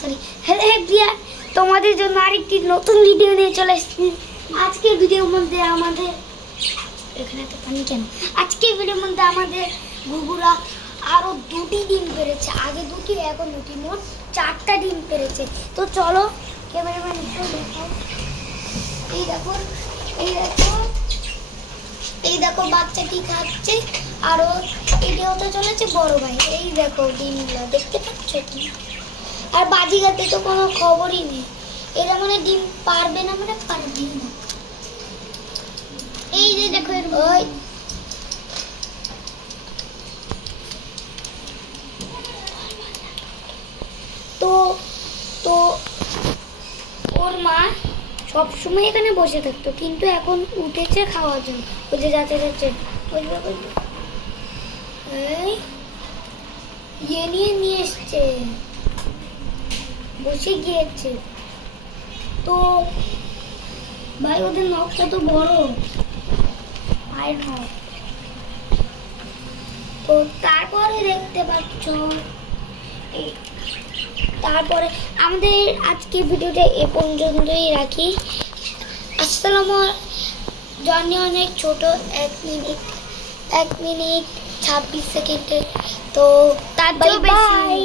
Sorry hello everyone, তোমাদের জন্য আরেকটি নতুন ভিডিও নিয়ে চলে এসেছি। আজকের ভিডিওর মধ্যে আমাদের এখানে তো পানি কেন, আজকের ভিডিওর মধ্যে আমাদের গুগুরা আরো দুটি ডিম পেরেছে। আগে দুটি, এখন দুটি, মোট 4টা ডিম পেরেছে। তো চলো ক্যামেরাম্যান একটু দেখাও। এই দেখো, এই দেখো, এই দেখো বাচ্চাটি খাচ্ছে। আরো এটি হতে চলেছে বড় ভাই। এই দেখো ডিমগুলো দেখতে পাচ্ছ কি? আর বাজিগাতে তো কোনো খবরই নেই। এরা মানে ডিম পারবে না, মানে পারবেই না। এই যে দেখো ওই তো তো ওর মা সবসময় এখানে বসে থাকতো, কিন্তু এখন উঠেছে খাওয়ার জন্য। ওই যে যাচ্ছে যাচ্ছে ইয়ে নিয়ে এসছে, বসে গিয়েছে। তো ভাই ওদের নখটা তো বড়, আর নখ। তো তারপরে দেখতে পাচ্ছ তারপরে আমাদের আজকের ভিডিওটা এ পর্যন্তই রাখি। আসসালামু জানি অনেক ছোট, 1 মিনিট 26 সেকেন্ডে। তো তার বাই বাই।